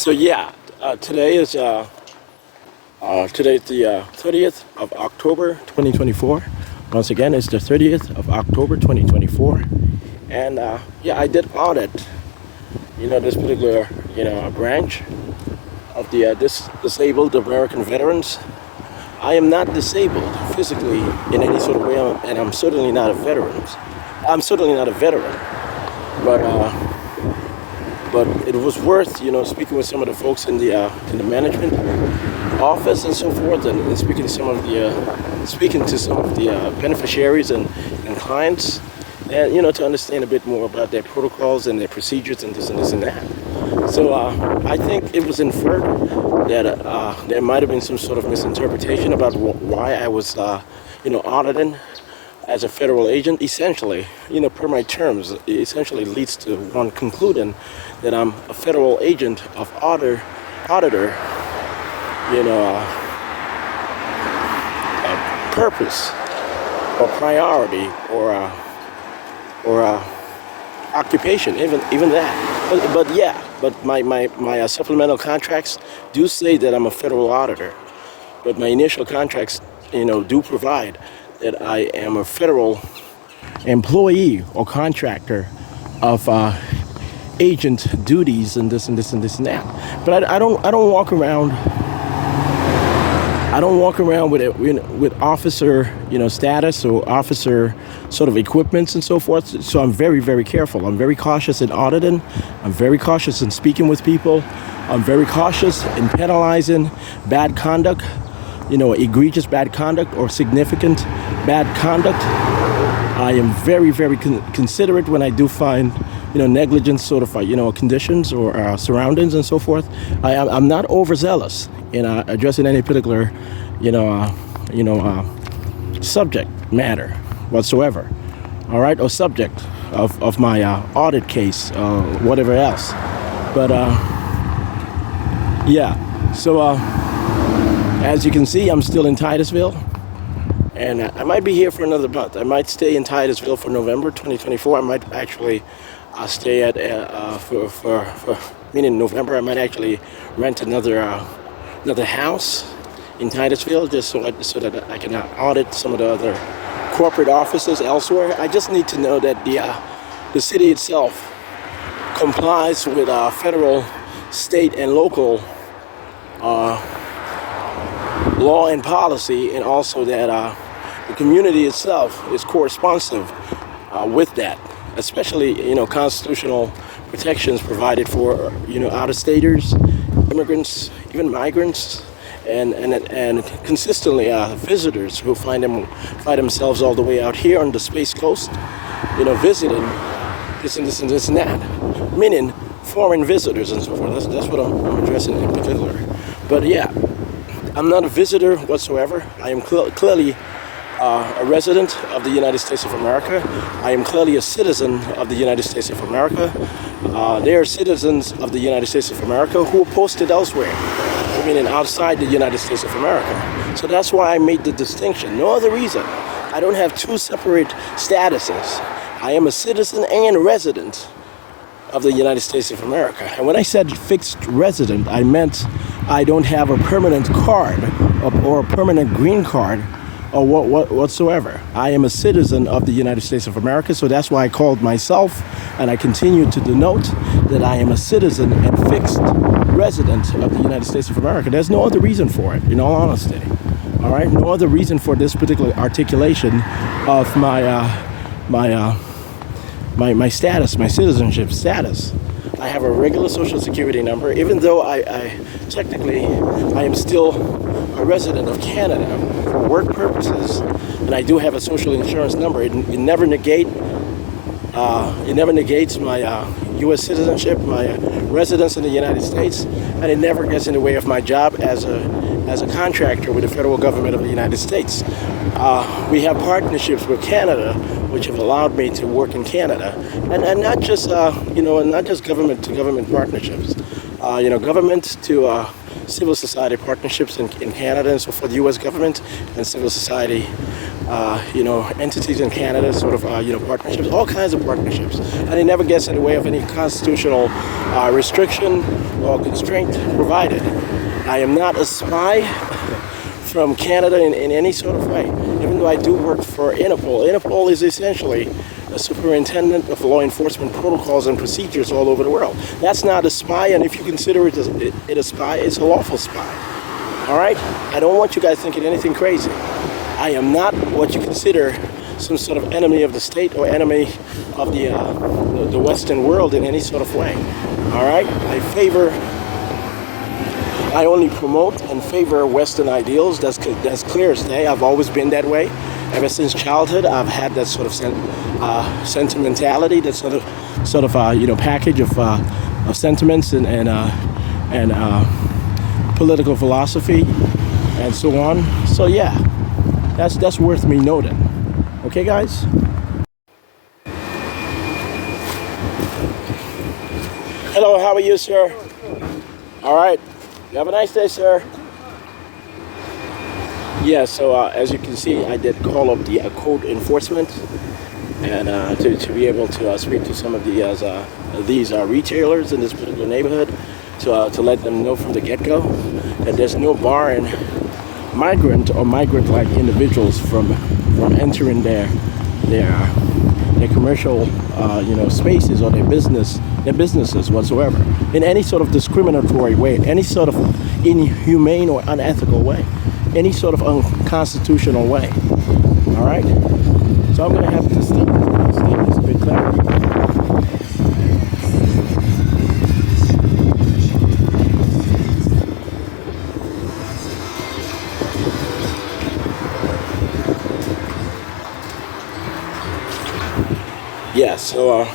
So yeah, today's the 30th of October 2024. Once again, it's the 30th of October 2024, and yeah, I did audit, this particular branch of the disabled American veterans. I am not disabled physically in any sort of way, and I'm certainly not a veteran. But it was worth, speaking with some of the folks in the management office and so forth, and speaking to some of the beneficiaries and clients, and to understand a bit more about their protocols and their procedures and this and that. So I think it was inferred that there might have been some sort of misinterpretation about why I was, auditing as a federal agent. Essentially, per my terms, it essentially leads to one concluding that I'm a federal agent of auditor, purpose or priority or occupation, even that. But my supplemental contracts do say that I'm a federal auditor. But my initial contracts, do provide that I am a federal employee or contractor of agent duties and this and that. But I don't walk around. I don't walk around with officer, status or officer sort of equipments and so forth. So I'm very, very careful. I'm very cautious in auditing. I'm very cautious in speaking with people. I'm very cautious in penalizing bad conduct, egregious bad conduct or significant bad conduct. I am very, very considerate when I do find, negligent sort of, conditions or surroundings and so forth. I'm not overzealous in addressing any particular, subject matter whatsoever. All right, or subject of my audit case, whatever else. But yeah, so as you can see, I'm still in Titusville, and I might be here for another month. I might stay in Titusville for November 2024. I might actually stay at meaning November. I might actually rent another house in Titusville just so that I can audit some of the other corporate offices elsewhere. I just need to know that the city itself complies with federal, state, and local law and policy, and also that the community itself is corresponsive with that, especially constitutional protections provided for out-of-staters, immigrants, even migrants, and consistently visitors who find themselves all the way out here on the Space Coast, visiting this and that, meaning foreign visitors and so forth. That's what I'm addressing in particular. But yeah, I'm not a visitor whatsoever. I am clearly a resident of the United States of America. I am clearly a citizen of the United States of America. They are citizens of the United States of America who are posted elsewhere, meaning outside the United States of America. So that's why I made the distinction. No other reason. I don't have two separate statuses. I am a citizen and resident of the United States of America. And when I said fixed resident, I meant I don't have a permanent card or a permanent green card or whatsoever. I am a citizen of the United States of America, so that's why I called myself, and I continue to denote that I am a citizen and fixed resident of the United States of America. There's no other reason for it, in all honesty. All right, no other reason for this particular articulation of my status, my citizenship status. I have a regular social security number, even though I technically am still a resident of Canada for work purposes, and I do have a social insurance number. It never negates my U.S. citizenship, my residence in the United States, and it never gets in the way of my job as a contractor with the federal government of the United States. We have partnerships with Canada, which have allowed me to work in Canada, and not just not just government to government partnerships, government to civil society partnerships in Canada, and so for the U.S. government and civil society, entities in Canada, sort of, partnerships, all kinds of partnerships. And it never gets in the way of any constitutional restriction or constraint provided. I am not a spy from Canada in any sort of way, even though I do work for INTERPOL. INTERPOL is essentially a superintendent of law enforcement protocols and procedures all over the world. That's not a spy, and if you consider it a spy, it's a lawful spy. All right? I don't want you guys thinking anything crazy. I am not what you consider some sort of enemy of the state or enemy of the Western world in any sort of way. All right? I only promote and favor Western ideals. That's clear as day. I've always been that way. Ever since childhood, I've had that sort of sentimentality, that sort of package of sentiments and political philosophy and so on. So yeah, that's worth me noting. Okay, guys. Hello, how are you, sir? All right. You have a nice day, sir. Yeah, so as you can see, I did call up the code enforcement and to be able to speak to some of these retailers in this particular neighborhood to let them know from the get-go that there's no bar in migrant or migrant-like individuals from entering their commercial spaces or their businesses whatsoever in any sort of discriminatory way, any sort of inhumane or unethical way, any sort of unconstitutional way. All right? So I'm going to have to state this a bit clearer. Yeah, so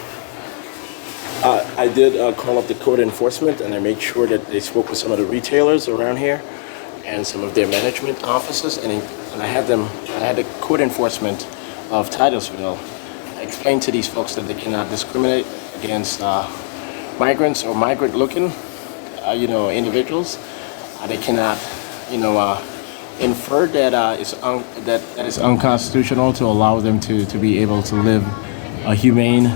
I did call up the code enforcement, and I made sure that they spoke with some of the retailers around here and some of their management offices, and I had the code enforcement of Titusville explain to these folks that they cannot discriminate against migrants or migrant-looking, individuals. They cannot, infer that it's unconstitutional to allow them to be able to live a humane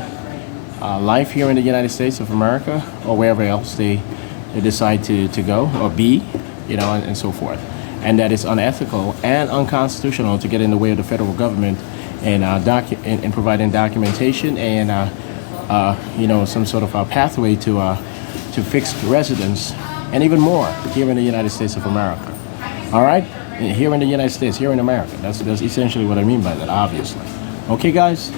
life here in the United States of America or wherever else they decide to go or be, and so forth. And that it's unethical and unconstitutional to get in the way of the federal government in providing documentation and some sort of a pathway to fixed residence and even more here in the United States of America. All right? Here in the United States, here in America. That's essentially what I mean by that, obviously. Okay, guys?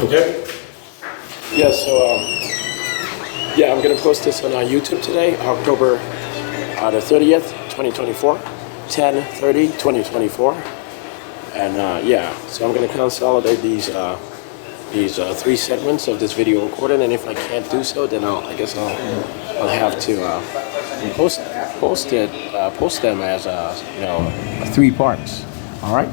Okay. Yeah, so I'm gonna post this on YouTube today, October the 30th, 2024, 10/30/2024, and so I'm gonna consolidate these 3 segments of this video recording, and if I can't do so, then I guess I'll have to post them as 3 parts. All right.